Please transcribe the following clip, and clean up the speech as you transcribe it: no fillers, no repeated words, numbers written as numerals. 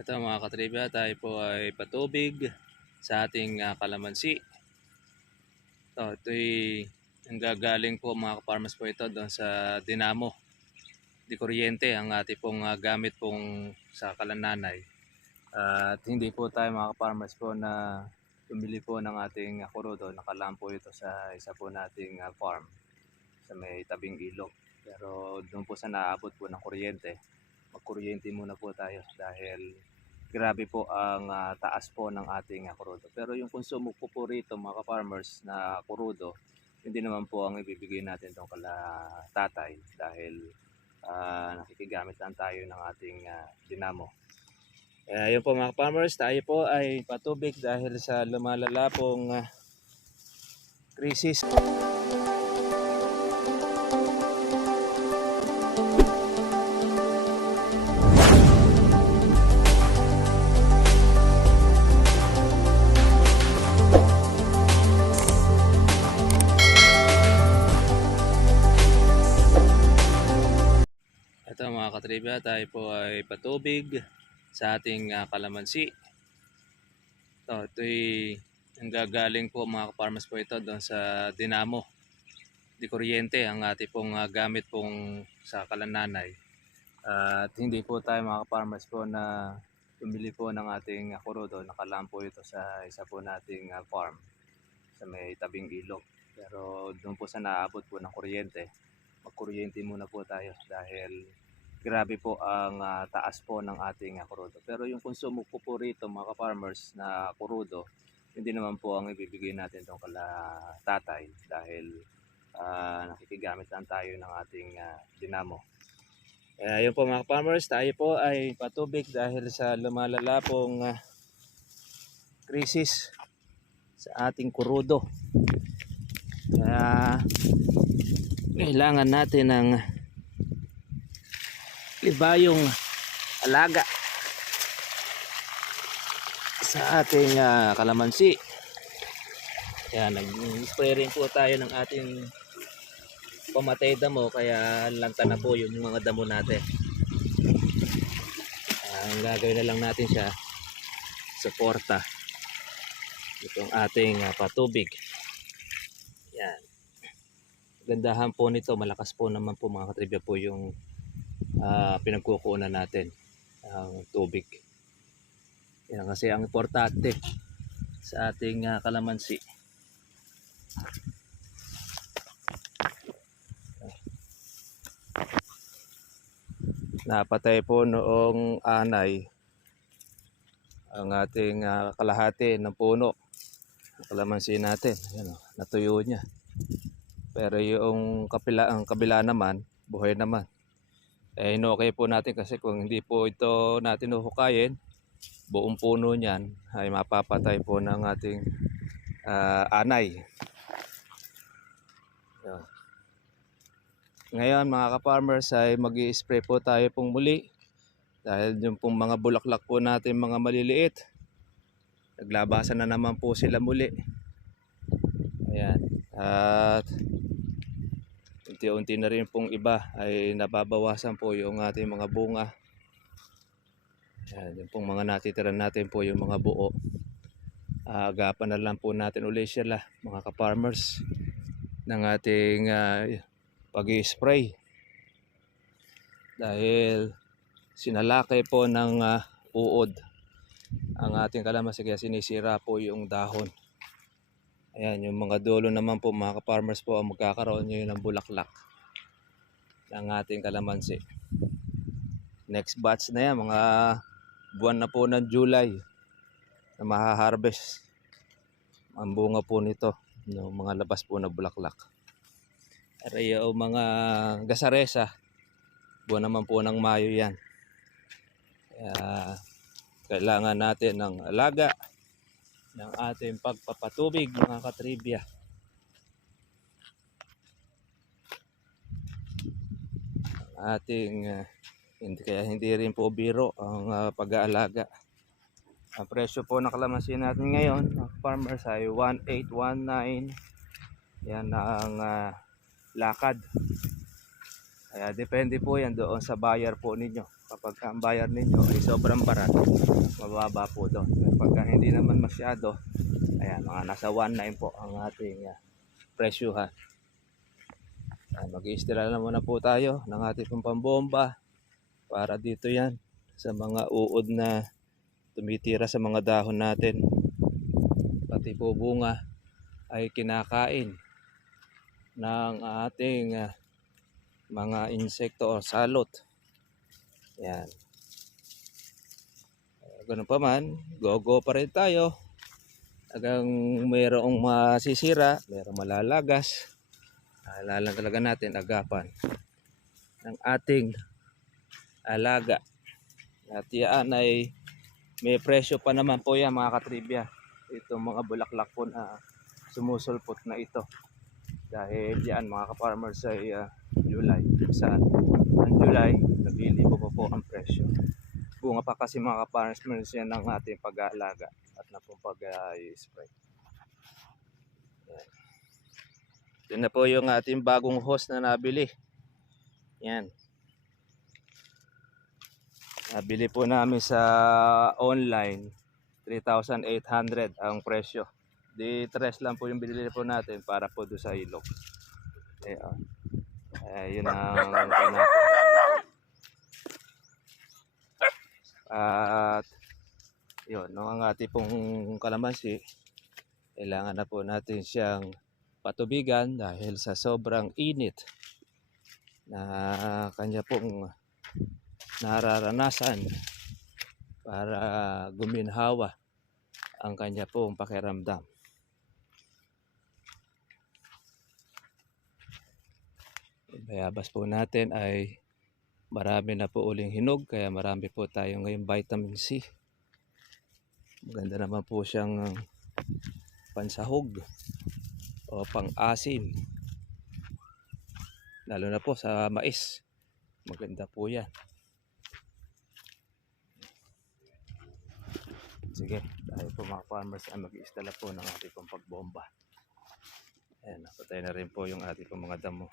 Ito mga katribya, tayo po ay patubig sa ating kalamansi. Ito'y nanggagaling po mga farmers po ito doon sa dinamo di kuryente ang ating pong gamit pong sa kalananay. At hindi po tayo mga farmers po na tumili po ng ating kurudo. Nakalaan po ito sa isa po nating farm sa may tabing ilog. Pero doon po sa naabot po ng kuryente, magkuryente muna po tayo dahil grabe po ang taas po ng ating kurudo. Pero yung konsumo po rito mga farmers na kurudo, hindi naman po ang ibibigay natin itong kala tatay dahil nakikigamit lang tayo ng ating dinamo. Yun po mga farmers, tayo po ay patubig dahil sa lumalala pong krisis. Ito mga katribya, tayo po ay patubig sa ating kalamansi. Ito'y nanggagaling po mga farmers po ito doon sa dinamo di kuryente ang ating pong gamit pong sa kalananay. At hindi po tayo mga farmers po na tumili po ng ating kurudo. Nakalaan po ito sa isa po nating farm sa may tabing ilog. Pero doon po sa naabot po ng kuryente, magkuryente muna po tayo dahil grabe po ang taas po ng ating kurudo. Pero yung konsumo po rito mga farmers na kurudo, hindi naman po ang ibibigay natin itong kala tatay dahil nakikigamit lang tayo ng ating dinamo. Yun po mga farmers, tayo po ay patubig dahil sa lumalala pong krisis sa ating kurudo. Kaya kailangan natin ng libayong alaga sa ating kalamansi. Kaya nag-spray rin po tayo ng ating pamatay damo, kaya lanta na po yung mga damo natin. Ang gagawin na lang natin siya, suporta itong ating patubig. Yan. Gandahan po nito, malakas po naman po mga katribya po yung pinagkukunan natin ang tubig. Yan kasi ang importante sa ating kalamansi. Napatay po noong anay ang ating kalahati ng puno ng kalamansi natin. Ayan, natuyo niya. Pero yung ang kabila naman, buhay naman. Okay po natin kasi kung hindi po ito natin uhukayin, buong puno niyan ay mapapatay po ng ating anay. Ayan. Ngayon mga ka-farmers ay mag-i-spray po tayo pong muli dahil yung pong mga bulaklak po natin mga maliliit, naglabasan na naman po sila muli. Ayan. At unti-unti na rin pong iba ay nababawasan po yung ating mga bunga. Ayan, yung pong mga natitira natin po yung mga buo. Agapan na lang po natin ulit sila mga ka-farmers ng ating pag-i-spray dahil sinalakay po ng uod ang ating kalamansi kaya sinisira po yung dahon. Ayan, yung mga dulo naman po mga ka-farmers po ang magkakaroon nyo ng bulaklak ng ating kalamansi. Next batch na yan, mga buwan na po ng July na maha-harvest ang bunga po nito, yung mga labas po na bulaklak. Aray o mga gasaresa, buwan naman po ng Mayo yan. Kaya kailangan natin ng alaga ng ating pagpapatubig mga katribya. Ating hindi rin po biro ang pag-aalaga. Ang presyo po ng kalamansi natin ngayon, farmers ay 1,819. Yan ang lakad. Kaya depende po yan doon sa buyer po ninyo. Kapag ang buyer ninyo ay sobrang barat, mababa po doon. Kapag hindi naman masyado, ayan, mga nasa 1.9 po ang ating presyo ha. Mag-i-istira na muna po tayo ng ating pong pambomba para dito yan sa mga uod na tumitira sa mga dahon natin. Pati po bunga ay kinakain ng ating mga insekto o salot. Yan. Ganun pa man, go pa rin tayo. Hanggang mayroong masisira, mayroong malalagas. Kailangan talaga natin agapan ng ating alaga. At yan ay may presyo pa naman po yan mga katribya. Itong mga bulaklak po na sumusulpot na ito. Dahil yan mga ka-farmers ay July. Sa July, nabilibo po ang presyo. Bunga pa kasi mga ka-farmers yan ng ating pag-aalaga at na pong pag-spray. Yan na po yung ating bagong hose na nabili. Yan. Nabili po namin sa online, 3,800 ang presyo. Di 3 lang po yung binili po natin para po doon sa ilog. Yun ang natin. At yun, nung ang ating pong kalamansi, kailangan na po natin siyang patubigan dahil sa sobrang init na kanya pong nararanasan para guminhawa ang kanya pong pakiramdam. Bayabas po natin ay marami na po uling hinog, kaya marami po tayo ngayong vitamin C. Maganda naman po siyang pansahog o pang-asim, lalo na po sa mais. Maganda po yan. Sige, tayo po mga farmers ay mag-installa po ng ating pong pagbomba. Ayan, napatay na rin po yung ating pong mga damo.